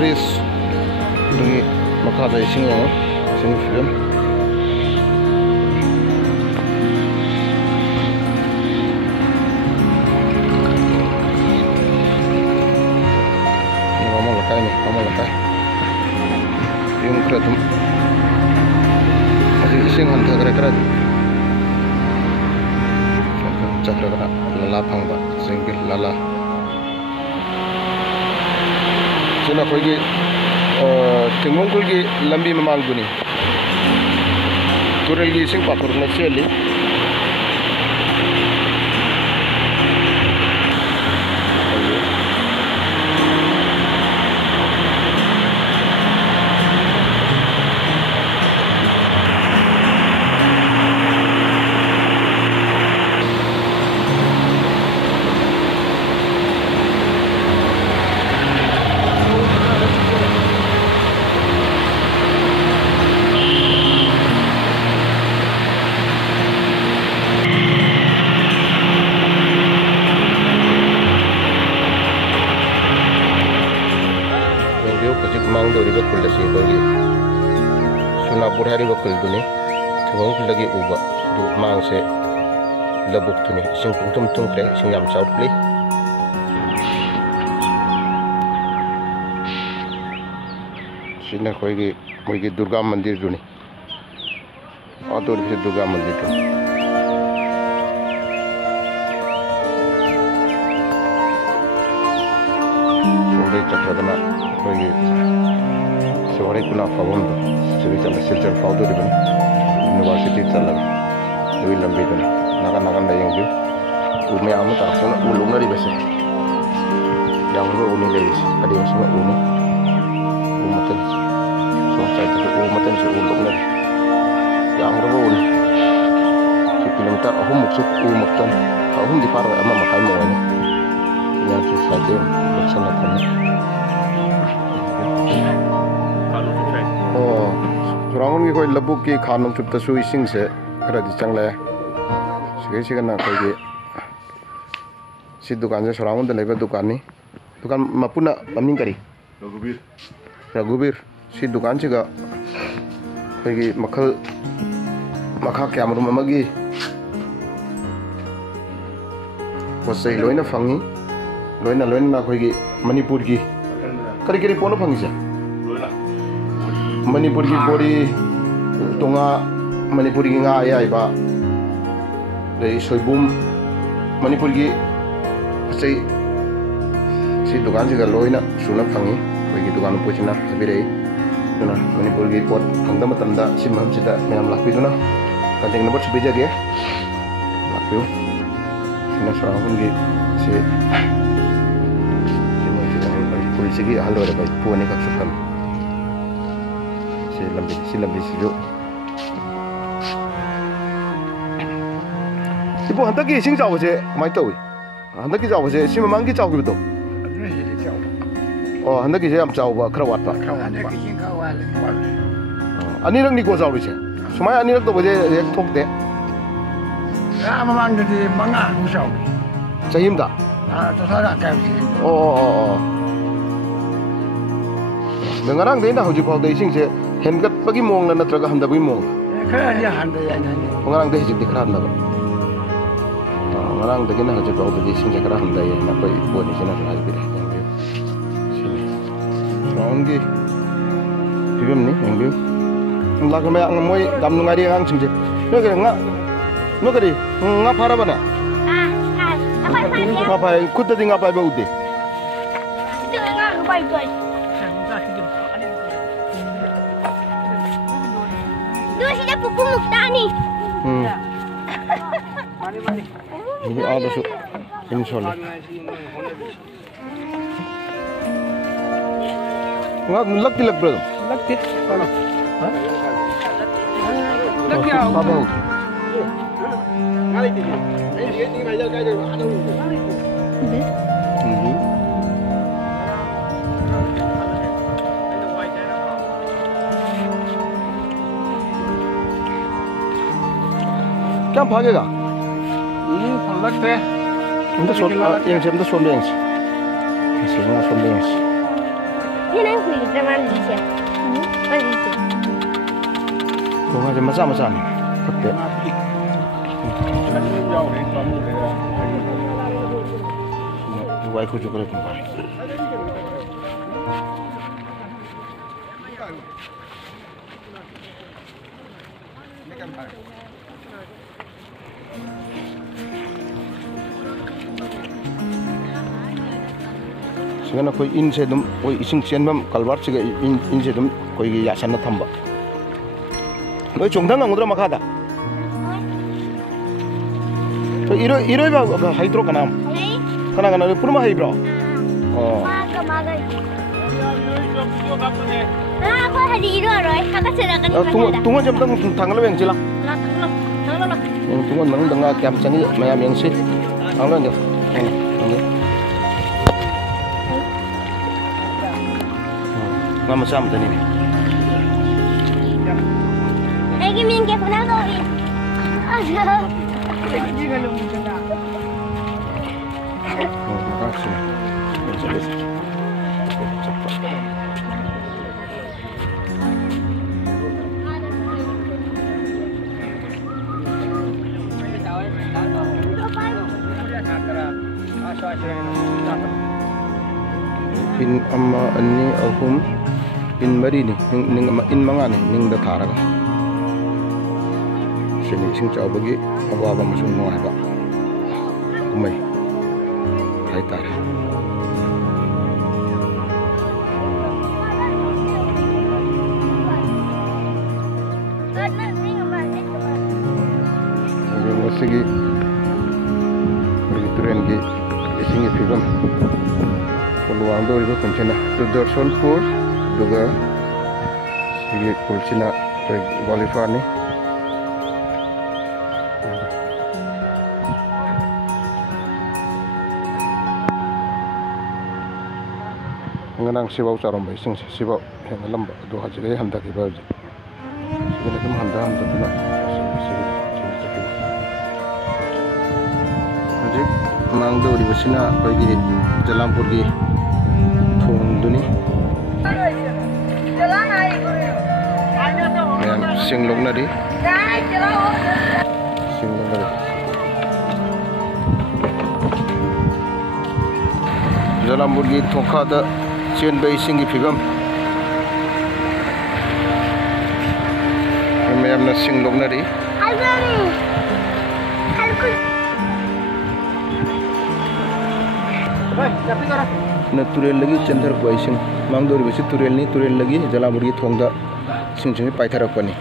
bridge dari makada ising yang sing film kamu lekai yung kreatum masih ising hantar kera-kera cakra kena lalapang ba singgil lala sina koigi tingmongkul gi lambi mamang guni turel gi sing papur na seli mang do riba kul dasi bagi sunapur hari bakul duni tungong kul lagi uba du mang se labuk tuni sing tum tum kre sing yam south play sina koigi moigi durga mandir duni auto di durga mandir tu sunday chakradana koigi sore kuna fawon do suri chala silchar fawdo di bani university chala dui lambi do naga naga da yang bi ume amu ta sona ulunga ri bese yang ro uni le bese kadi yang sona uni umatan so sai ta umatan so ulunga yang ro uni kilometer ahum muksuk umatan ahum di paro ama makai mo ni yang su saje bersama kami Surangun ki koi labuk ki khanung chup tasu ising se kara di changle sige na koi si dukan se Surangun da leba dukan ni dukan mapuna maming kari Ragubir si dukan se ga koi ki makha camera mamagi posai loina fangi loina na koi ki Manipur ki kari pono fangi sa Manipur ki bori tunga Manipur ki nga ay ba dari soibum Manipur ki say si dukan si galoy na sunap fangi bagi dukan po sina habire na Manipur ki pot hangda matanda si maham sida mayam lakpi na kanting na bot sebeja ge lakpi sina sarang ki si polisi ki halo ada baik puani kak sukam silambi siyo. Ibu hantar ki sing jauh je, mai tahu. Hantar ki jauh je, si memang ki jauh gitu. Oh, hantar ki je am jauh ba kerawat ba. Ani rang ni ko jauh je. Semua ani rang tu je tok de. Ya memang jadi manga jauh. Cahim tak? Terserah kau. Oh. Mengarang dia dah hujung kau dah sing je. Hengat bagi mong na natraga handa bagi mong. Kaya dia handa ya nani. Pengarang deh jadi keran lah. Pengarang deh kena hujung kau dah sing je keran handa ya. Nak kau buat ni sini lagi beri. Sini. Soalnya film ni yang dia. Nak kau yang moi dam nungari yang sing je. Nak kau ngap hara mana? Ngapai? Kuda di ngapai bau deh. Itu ngapai tu. Dua sih pupu mukta ni. Ini ada su, ini soalnya. Enggak lagi bro. Lagi, kalau, lagi apa? Ngali di. Ini ngajar ada. क्या भागेगा? लगता है। Ini suam yang siapa suam yang si? Singa suam yang si. Ini yang kulit sama Alicia. Alicia. Kung nga macam ni. Kapte. Iwai ko juga kung pare. Sekarang koi in sedum koi ising sianbam kalbar sega in sedum koi yasan na thamba. Noi chongdang angudra makada. So iro ba hydro kanam. Kana purma hydro. Oh. Maga. Aku hari iro roy. Aku sedang kan. Tungan jam tanggal yang sila. Yang tungan mang dengar kiam cangi mayam yang sit. Tanggal yang. Nama sama tadi ni. Lagi minyak ke mana kau ni? Ada. Oh, makasih. In amma ani ahum in mari ni in manga ni ning da tharaga sini sing chaw bagi awa masung no haba kumai hai tar sigi turen gi singi figam peluang do riba kuncina Sudarshanpur juga sigi kulcina Golifar ni nganang sibau carom bai sing sibau hena lamba do hajile handa ki baji sigi nakam handa tuna Jadi mangdo di besina pergi jalan pergi thung duni yang singlong nadi singlong nadi jalan pergi thongkha da chen bai singi phigam mayam na singlong nadi na turel lagi cendar kuai sing mangdori besi turel ni turel lagi jalan buri thongda sing sing pai tharak pani